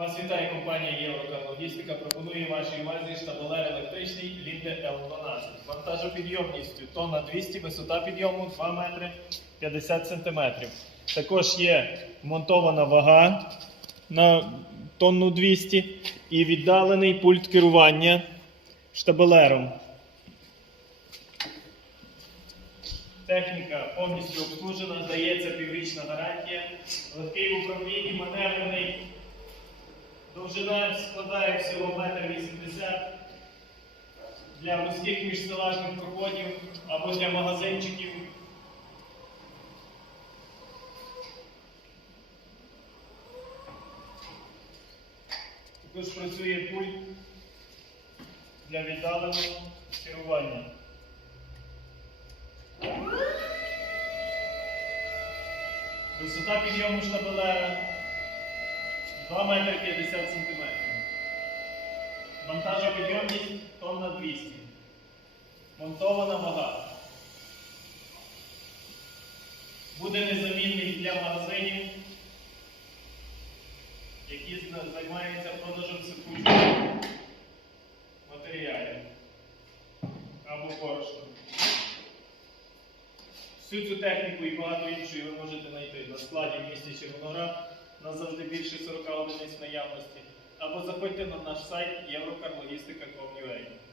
Вас вітає компанія Єврокарлогістика. Пропонує вашій увазі штабелер електричний Лінде L12. Вантажопідйомністю тонна 200, висота підйому 2 метри 50 сантиметрів. Також є монтована вага на тонну 200 і віддалений пульт керування штабелером. Техніка повністю обслужена, дається піврічна гарантія. Легкий в управлінні, маневрений. Довжина складає всього 1,80 м для вузьких міжселажних проходів або для магазинчиків. Також працює пульт для віддаленого керування. Висота підйому штабелера 2 метри 50 сантиметрів. Вантажопідйомність тонна 200. Монтована вага. Буде незамінний для магазинів, які займаються продажем сипучих матеріалів або борошна. Всю цю техніку і багато іншої ви можете знайти на складі в місті Червоноград. Нас завжди більше 40 одиниць наявності. Або заходьте на наш сайт єврокарлогістика.com.ua.